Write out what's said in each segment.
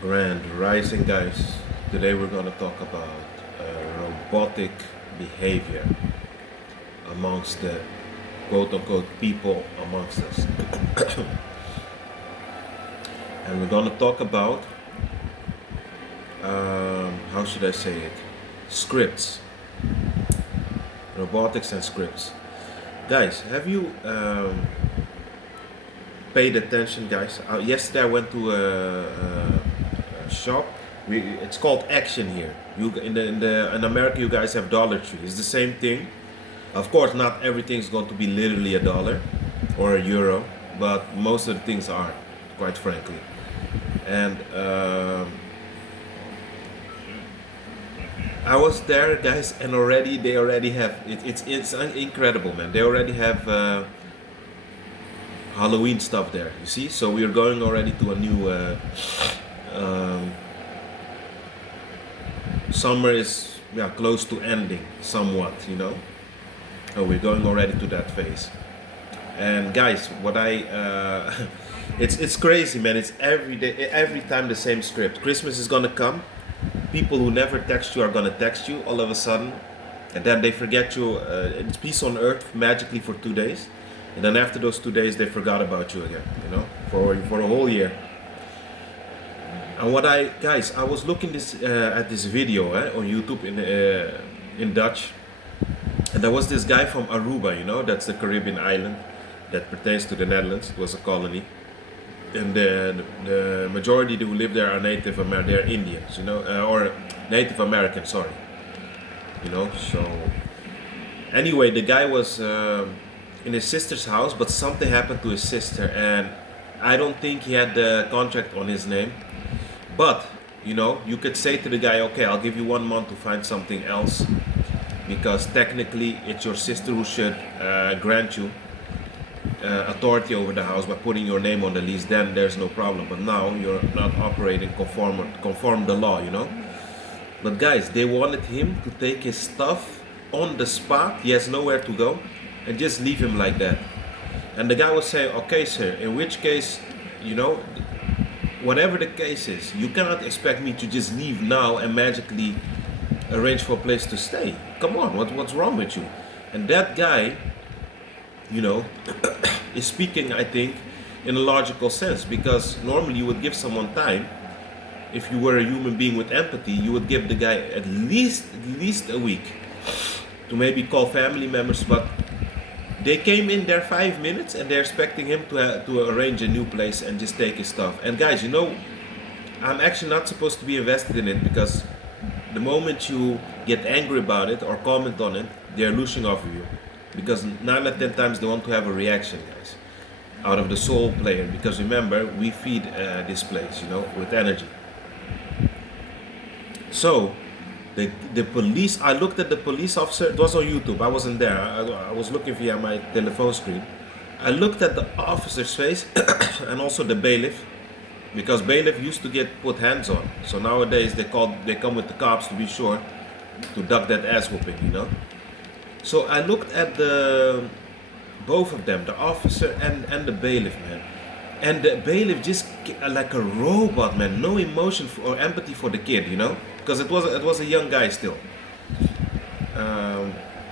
Grand Rising, guys. Today we're going to talk about robotic behavior amongst the quote unquote people amongst us. And we're going to talk about, how should I say it? Scripts. Robotics and scripts. Guys, have you paid attention, guys? Yesterday I went to a shop. It's called Action here. In America, you guys have Dollar Tree. It's the same thing. Of course, not everything's going to be literally a dollar or a euro, but most of the things are, quite frankly. And I was there, guys, and they already have it's incredible, man. They already have Halloween stuff there. You see, so we are going already to a new. Um, Summer is close to ending somewhat, you know. So we're going already to that phase. And guys, what I it's crazy, man. It's every day, every time the same script. Christmas is gonna come. People who never text you are gonna text you all of a sudden, and then they forget you. It's peace on earth magically for 2 days, and then after those 2 days, they forgot about you again. You know, for a whole year. And I was looking at this video on YouTube in Dutch, and there was this guy from Aruba, you know, that's the Caribbean island that pertains to the Netherlands. It was a colony, and the majority who live there are they're Indians, you know, or Native Americans, sorry, you know. So anyway, the guy was in his sister's house, but something happened to his sister, and I don't think he had the contract on his name. But, you know, you could say to the guy, okay, I'll give you 1 month to find something else, because technically it's your sister who should grant you authority over the house by putting your name on the lease. Then there's no problem. But now you're not operating conform the law, you know. But guys, they wanted him to take his stuff on the spot. He has nowhere to go, and just leave him like that. And the guy was saying, okay, sir, in which case, you know, whatever the case is, you cannot expect me to just leave now and magically arrange for a place to stay. Come on, what's wrong with you? And that guy, you know, is speaking, I think, in a logical sense, because normally you would give someone time. If you were a human being with empathy, you would give the guy at least a week to maybe call family members. But they came in there 5 minutes and they're expecting him to arrange a new place and just take his stuff. And guys, you know, I'm actually not supposed to be invested in it, because the moment you get angry about it or comment on it, they're losing off of you. Because 9 out of 10 times they want to have a reaction, guys, out of the sole player. Because remember, we feed this place, you know, with energy. So the police, I looked at the police officer. It was on YouTube. I wasn't there. I was looking via my telephone screen. I looked at the officer's face and also the bailiff, because bailiff used to get put hands on. So nowadays they come with the cops to be sure to duck that ass whooping, you know. So I looked at both of them, the officer and the bailiff, man. And the bailiff just like a robot, man. No emotion or empathy for the kid, you know, because it was a young guy still.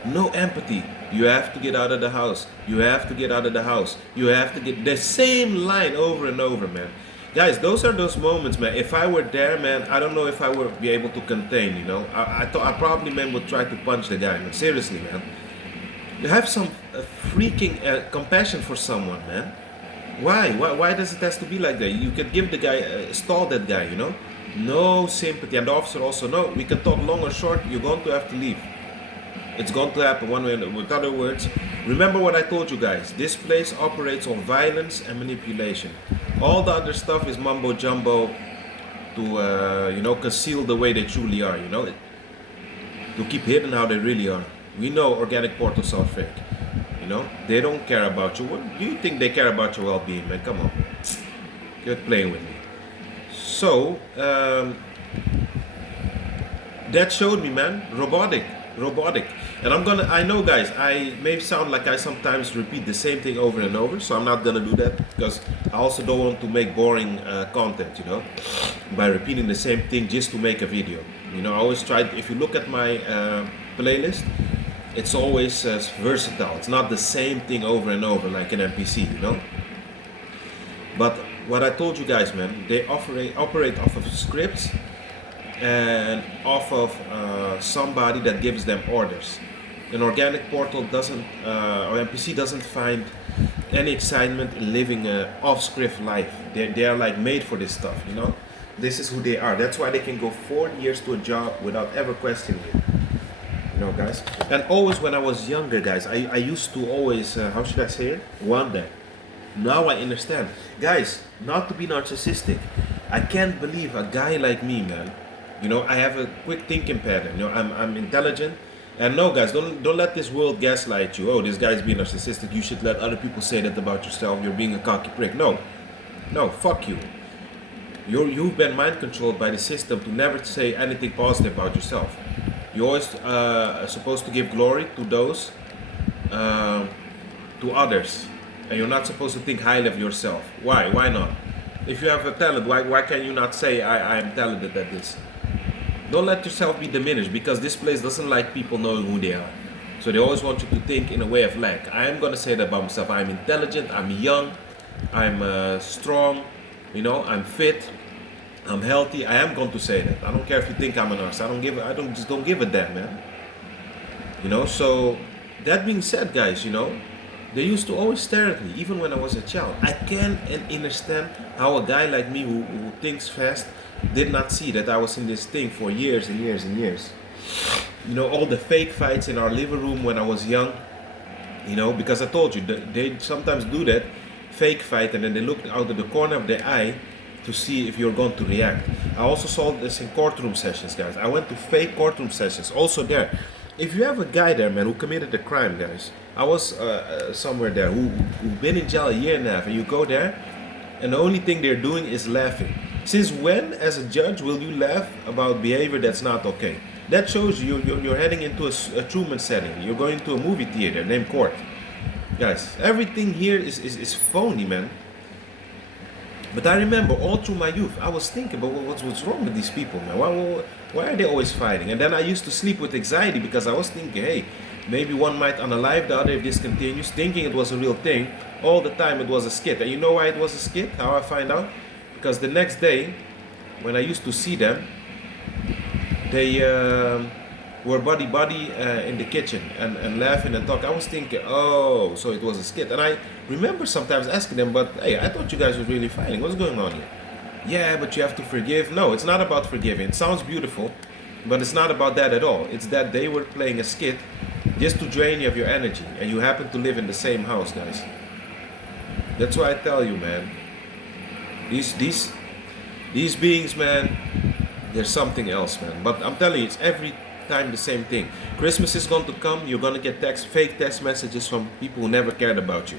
No empathy. You have to get out of the house. You have to get out of the house. You have to get the same line over and over, man. Guys, those are those moments, man. If I were there, man, I don't know if I would be able to contain, you know. I thought I probably, man, would try to punch the guy, man. Seriously, man. You have some freaking compassion for someone, man. Why does it have to be like that? You can give the guy, stall that guy, you know? No sympathy. And the officer also, no, we can talk long or short, you're going to have to leave. It's going to happen one way or another. With other words, remember what I told you guys. This place operates on violence and manipulation. All the other stuff is mumbo jumbo to, you know, conceal the way they truly are, you know? To keep hidden how they really are. We know organic portals are fake. You know, they don't care about you. What do you think they care about your well-being, man? Come on, quit playing with me. So that showed me, man, robotic. Robotic. And I know guys, I may sound like I sometimes repeat the same thing over and over, so I'm not gonna do that because I also don't want to make boring content, by repeating the same thing just to make a video. I always try, if you look at my playlist, it's always versatile. It's not the same thing over and over like an NPC. But what I told you guys, man, they operate off of scripts and off of somebody that gives them orders. An organic portal doesn't, or NPC doesn't find any excitement in living a off-script life. They are like made for this stuff, This is who they are. That's why they can go 4 years to a job without ever questioning it. Guys. And always when I was younger, guys, I used to always, how should I say it? Wonder. Now I understand. Guys, not to be narcissistic, I can't believe a guy like me, man. I have a quick thinking pattern. I'm intelligent. And no, guys, don't let this world gaslight you. Oh, this guy's being narcissistic. You should let other people say that about yourself. You're being a cocky prick. No, fuck you. You've been mind controlled by the system to never say anything positive about yourself. You're always supposed to give glory to those, to others, and you're not supposed to think highly of yourself. Why? Why not? If you have a talent, why can you not say I am talented at this? Don't let yourself be diminished, because this place doesn't like people knowing who they are. So they always want you to think in a way of lack. I am gonna say that about myself. I'm intelligent. I'm young. I'm strong. I'm fit. I'm healthy. I am going to say that. I don't care if you think I'm a nurse. I don't give a damn, man. So that being said, guys, they used to always stare at me, even when I was a child. I can't understand how a guy like me who thinks fast did not see that I was in this thing for years and years and years. All the fake fights in our living room when I was young, because I told you, they sometimes do that, fake fight, and then they look out of the corner of their eye to see if you're going to react. I also saw this in courtroom sessions, guys. I went to fake courtroom sessions, also there. If you have a guy there, man, who committed a crime, guys, I was somewhere there, who been in jail a year and a half, and you go there, and the only thing they're doing is laughing. Since when, as a judge, will you laugh about behavior that's not okay? That shows you're heading into a Truman setting. You're going to a movie theater named court. Guys, everything here is phony, man. But I remember all through my youth, I was thinking about what's wrong with these people, man. Why are they always fighting? And then I used to sleep with anxiety because I was thinking, hey, maybe one might unalive the other if this continues, thinking it was a real thing. All the time it was a skit. And you know why it was a skit? How I find out? Because the next day, when I used to see them, they were buddy in the kitchen and laughing and talking. I was thinking, oh, so it was a skit. And I remember sometimes asking them, but hey, I thought you guys were really fighting. What's going on here? Yeah, but you have to forgive. No, it's not about forgiving. It sounds beautiful, but it's not about that at all. It's that they were playing a skit just to drain you of your energy, and you happen to live in the same house, guys. That's why I tell you, man. These beings, man, there's something else, man. But I'm telling you, it's every time the same thing. Christmas is going to come. You're going to get fake text messages from people who never cared about you.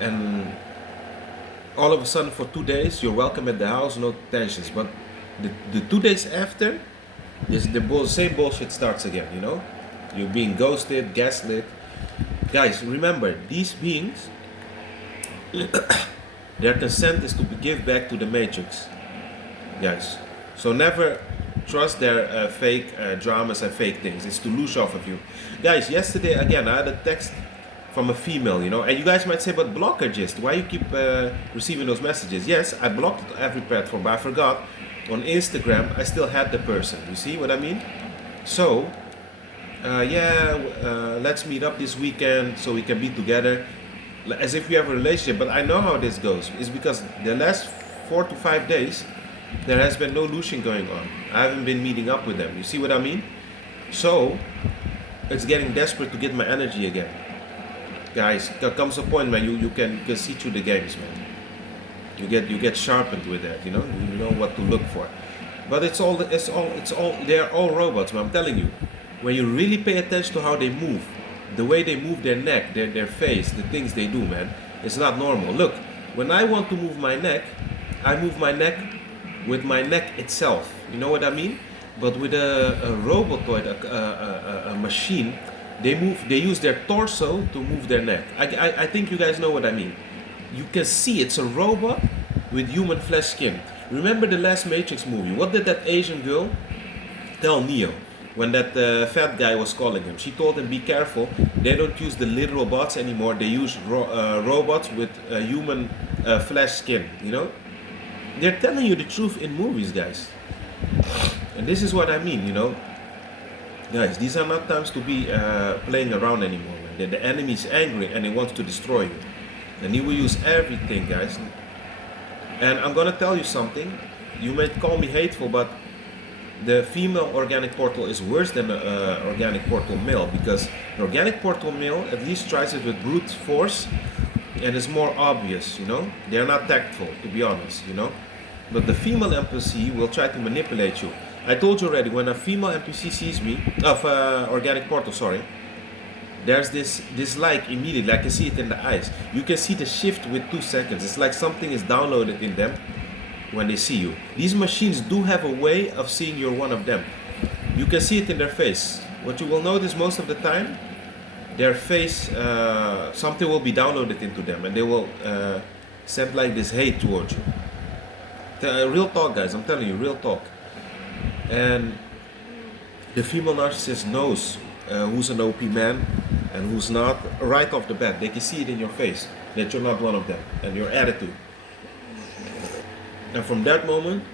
And all of a sudden for 2 days, you're welcome at the house, no tensions. But the 2 days after, the same bullshit starts again, You're being ghosted, gaslit. Guys, remember, these beings, their consent is to give back to the matrix, guys. So never trust their fake dramas and fake things. It's to lose off of you. Guys, yesterday, again, I had a text from a female, and you guys might say, but block her just. Why you keep receiving those messages? Yes, I blocked every platform, but I forgot. On Instagram, I still had the person. You see what I mean? So, let's meet up this weekend so we can be together. As if we have a relationship, but I know how this goes. It's because the last 4 to 5 days, there has been no lushing going on. I haven't been meeting up with them. You see what I mean? So, it's getting desperate to get my energy again. Guys, there comes a point, man, you can see through the games, man. You get sharpened with that, You know what to look for. But they're all robots, man. I'm telling you. When you really pay attention to how they move, the way they move their neck, their face, the things they do, man, it's not normal. Look, when I want to move my neck, I move my neck with my neck itself. You know what I mean? But with a robotoid, a machine, they use their torso to move their neck. I think you guys know what I mean. You can see it's a robot with human flesh skin. Remember the last Matrix movie? What did that Asian girl tell Neo when that fat guy was calling him? She told him, be careful, they don't use the literal bots anymore, they use robots with human flesh skin, you know? They're telling you the truth in movies, guys. And this is what I mean, you know? Guys, these are not times to be playing around anymore, man. The enemy is angry and he wants to destroy you. And he will use everything, guys. And I'm gonna tell you something. You may call me hateful, but the female organic portal is worse than the organic portal male, because the organic portal male at least tries it with brute force and is more obvious, you know? They're not tactful, to be honest, you know? But the female NPC will try to manipulate you. I told you already, when a female NPC sees me, organic portal, sorry, there's this dislike immediately. I can see it in the eyes. You can see the shift with 2 seconds. It's like something is downloaded in them when they see you. These machines do have a way of seeing you're one of them. You can see it in their face. What you will notice most of the time, their face, something will be downloaded into them, and they will send like this hate towards you. Real talk, guys, I'm telling you, real talk. And the female narcissist knows who's an OP man and who's not right off the bat. They can see it in your face that you're not one of them, and your attitude. And from that moment,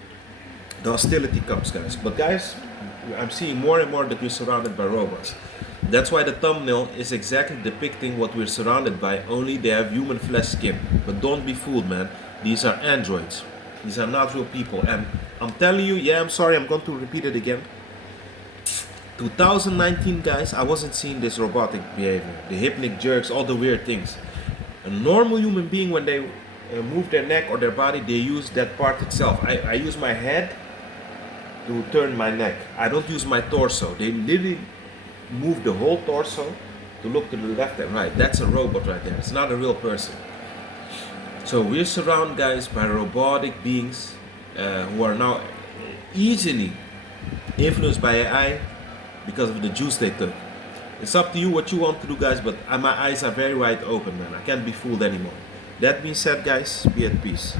the hostility comes, guys. But guys, I'm seeing more and more that we're surrounded by robots. That's why the thumbnail is exactly depicting what we're surrounded by, only they have human flesh skin. But don't be fooled, man. These are androids. These are not real people. And I'm telling you, yeah, I'm sorry, I'm going to repeat it again. 2019, guys, I wasn't seeing this robotic behavior. The hypnic jerks, all the weird things. A normal human being, when they move their neck or their body, they use that part itself. I use my head to turn my neck. I don't use my torso. They literally move the whole torso to look to the left and right. That's a robot right there. It's not a real person. So we're surrounded, guys, by robotic beings who are now easily influenced by AI because of the juice they took. It's up to you what you want to do, guys, but my eyes are very wide open, man. I can't be fooled anymore. That being said, guys, be at peace.